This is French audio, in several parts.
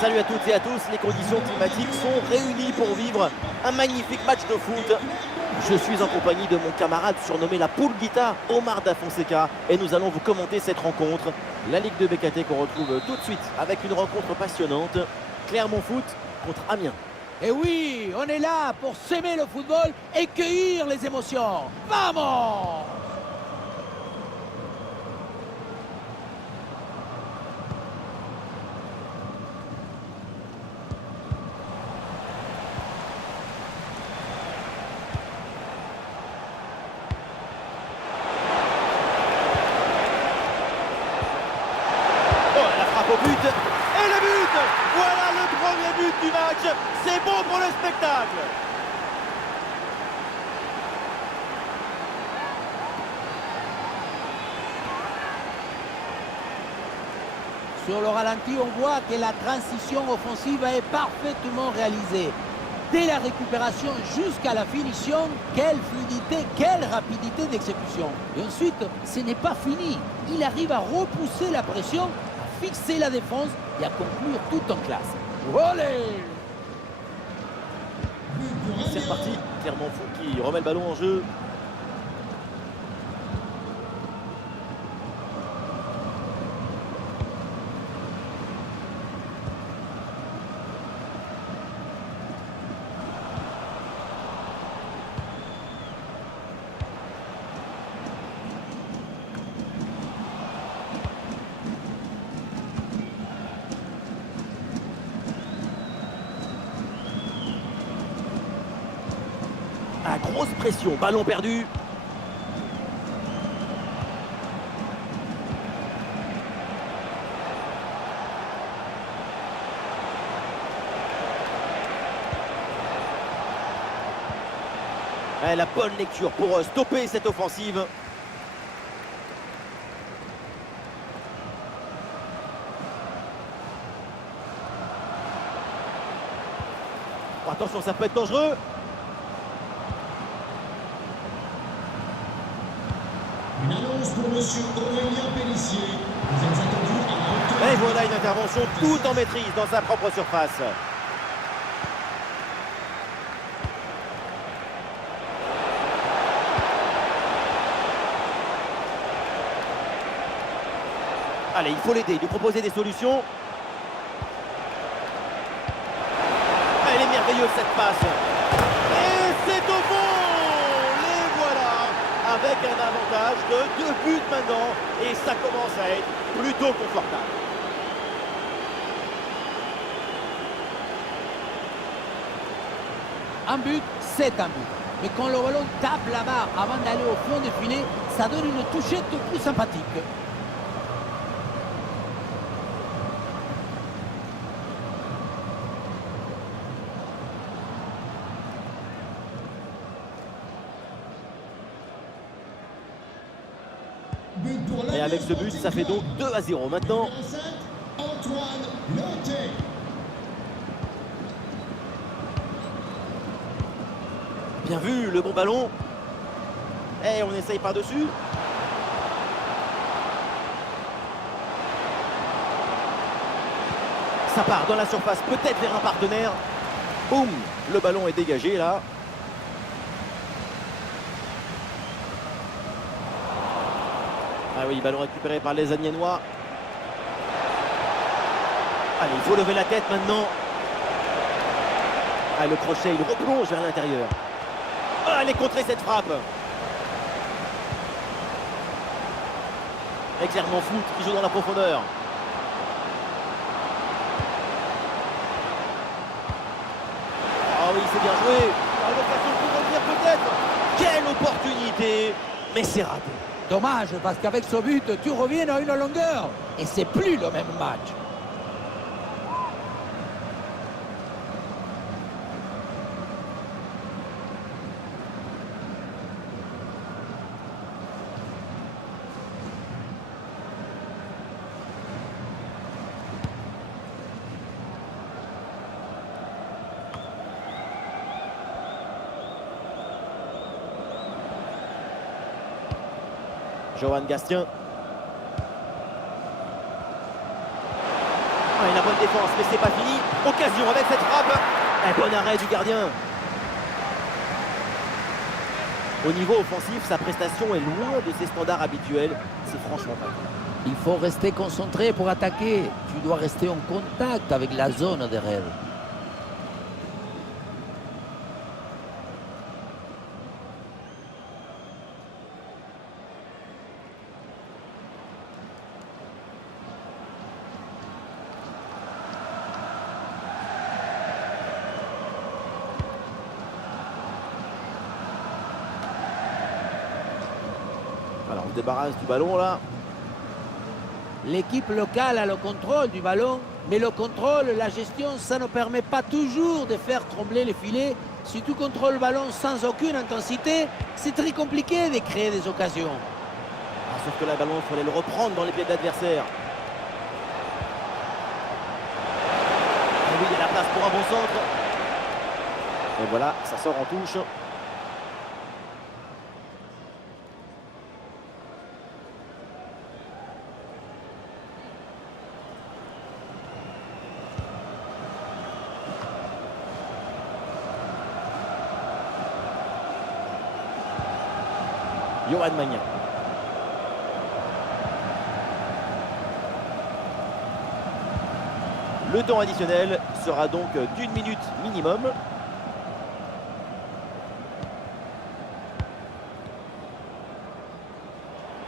Salut à toutes et à tous, les conditions climatiques sont réunies pour vivre un magnifique match de foot. Je suis en compagnie de mon camarade surnommé la poule guitare, Omar Da Fonseca, et nous allons vous commenter cette rencontre. La Ligue de BKT qu'on retrouve tout de suite avec une rencontre passionnante. Clermont Foot contre Amiens. Et oui, on est là pour s'aimer le football et cueillir les émotions. Vamos! Au but, et le but! Voilà le premier but du match, c'est bon pour le spectacle! Sur le ralenti, on voit que la transition offensive est parfaitement réalisée. Dès la récupération jusqu'à la finition, quelle fluidité, quelle rapidité d'exécution. Et ensuite, ce n'est pas fini. Il arrive à repousser la pression, fixer la défense et à conclure tout en classe. Olé! C'est reparti, Clermont Foot qui remet le ballon en jeu. À grosse pression, ballon perdu. La bonne lecture pour stopper cette offensive. Oh, attention, ça peut être dangereux. Une annonce pour monsieur Aurélien Pélissier. Vous êtes attendu à la Et voilà une intervention tout en maîtrise dans sa propre surface. Allez, il faut l'aider, lui proposer des solutions. Elle est merveilleuse cette passe. Et c'est au fond. Les voilà, avec un avantage de 2 buts maintenant. Et ça commence à être plutôt confortable. Un but, c'est un but. Mais quand le ballon tape la barre avant d'aller au fond des filets, ça donne une touchette plus sympathique. Et avec ce but, ça fait donc 2-0 maintenant. Antoine Loté. Bien vu, le bon ballon. Et on essaye par-dessus. Ça part dans la surface, peut-être vers un partenaire. Boum, le ballon est dégagé là. Ah oui, ballon récupéré par les Amiénois. Allez, il faut lever la tête maintenant. Ah, le crochet, il replonge vers l'intérieur. Ah, elle est contrée cette frappe. Et Clermont Foot qui joue dans la profondeur. Ah oui, c'est bien joué. Ah, l'occasion pour revenir peut-être. Quelle opportunité. Mais c'est raté. Dommage, parce qu'avec ce but, tu reviens à une longueur. Et c'est plus le même match. Johan Gastien. Ouais, la bonne défense, mais c'est pas fini. Occasion avec cette frappe. Un bon arrêt du gardien. Au niveau offensif, sa prestation est loin de ses standards habituels. C'est franchement pas grave. Il faut rester concentré pour attaquer. Tu dois rester en contact avec la zone derrière. Alors on se débarrasse du ballon là. L'équipe locale a le contrôle du ballon, mais le contrôle, la gestion, ça ne permet pas toujours de faire trembler les filets. Si tu contrôles le ballon sans aucune intensité, c'est très compliqué de créer des occasions. Ah, sauf que là, le ballon, il fallait le reprendre dans les pieds de l'adversaire. Et oui, il y a la place pour un bon centre. Et voilà, ça sort en touche. Yohan Magnin. Le temps additionnel sera donc d'1 minute minimum.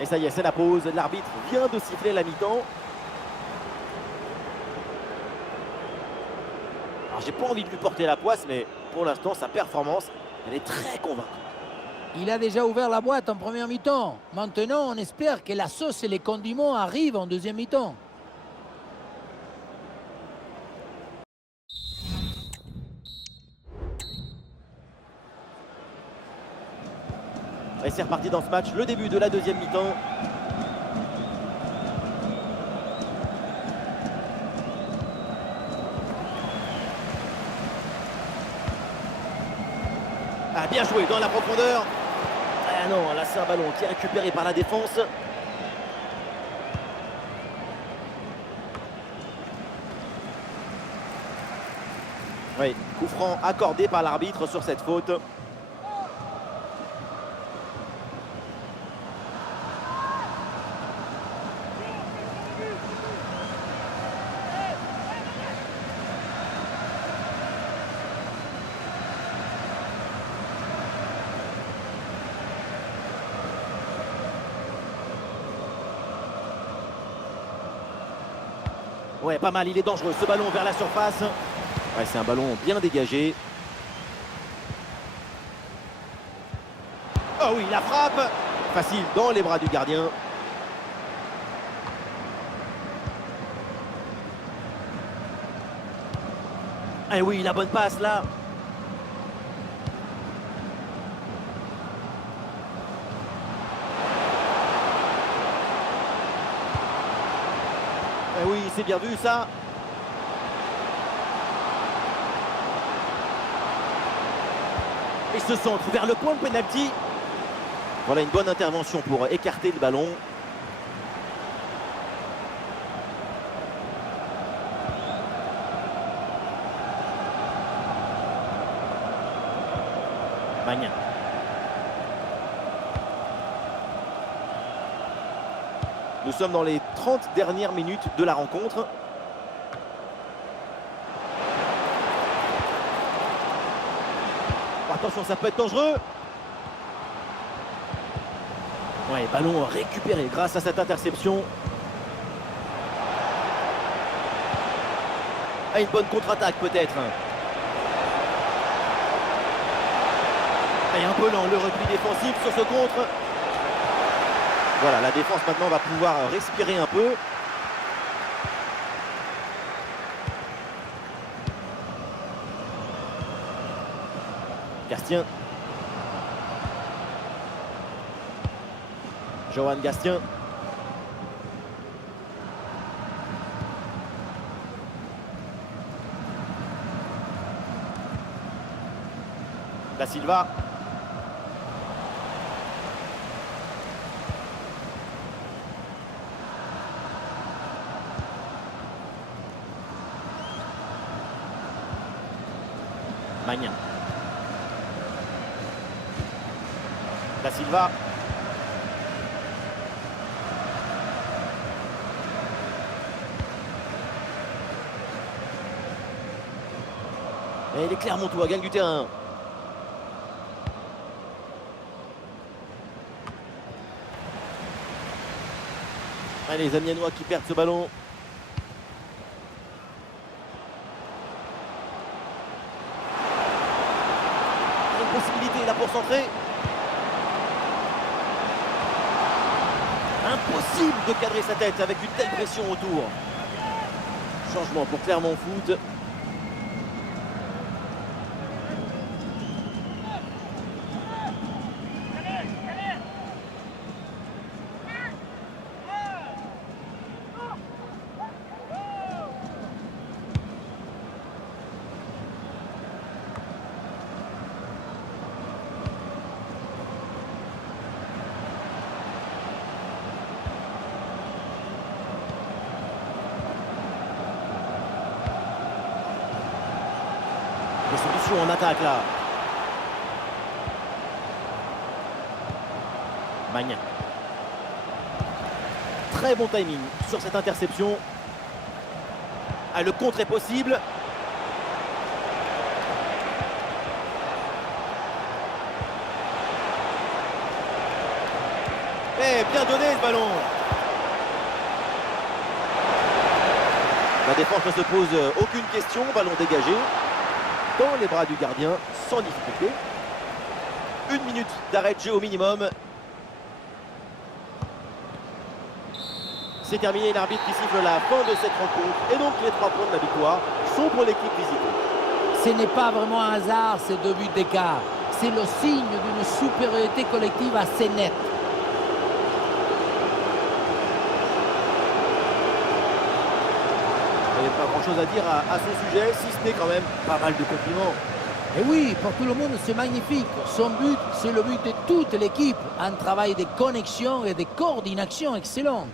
Et ça y est, c'est la pause. L'arbitre vient de siffler la mi-temps. Alors j'ai pas envie de lui porter la poisse, mais pour l'instant, sa performance, elle est très convaincante. Il a déjà ouvert la boîte en première mi-temps. Maintenant, on espère que la sauce et les condiments arrivent en deuxième mi-temps. Et c'est reparti dans ce match, le début de la deuxième mi-temps. Ah, bien joué dans la profondeur. Ah non, là c'est un ballon qui est récupéré par la défense. Oui, coup franc accordé par l'arbitre sur cette faute. Ouais, pas mal, il est dangereux ce ballon vers la surface. Ouais, c'est un ballon bien dégagé. Oh oui, la frappe. Facile dans les bras du gardien. Et oui, la bonne passe là. Eh oui, c'est bien vu ça. Et ce centre vers le point de pénalty. Voilà une bonne intervention pour écarter le ballon. Magnin. Nous sommes dans les 30 dernières minutes de la rencontre. Attention, ça peut être dangereux. Ouais, ballon récupéré grâce à cette interception. Ah, une bonne contre-attaque peut-être. Et un peu lent le repli défensif sur ce contre. Voilà, la défense maintenant va pouvoir respirer un peu. Gastien. Johan Gastien. Da Silva. Magnin. Da Silva. Et les Clermontois gagnent du terrain. Allez, les Amiénois qui perdent ce ballon. Une possibilité là pour centrer. Impossible de cadrer sa tête avec une telle pression autour. Changement pour Clermont Foot. Des solutions en attaque là. Magnin. Très bon timing sur cette interception. Ah, le contre est possible. Eh, bien donné ce ballon. La défense ne se pose aucune question. Ballon dégagé dans les bras du gardien sans difficulté. 1 minute d'arrêt de jeu au minimum. C'est terminé, l'arbitre qui siffle la fin de cette rencontre. Et donc les 3 points de la victoire sont pour l'équipe visitée. Ce n'est pas vraiment un hasard ces 2 buts d'écart. C'est le signe d'une supériorité collective assez nette. Il n'y a pas grand chose à dire à son sujet, si ce n'est quand même pas mal de compliments. Et oui, pour tout le monde, c'est magnifique. Son but, c'est le but de toute l'équipe. Un travail de connexion et de coordination excellent.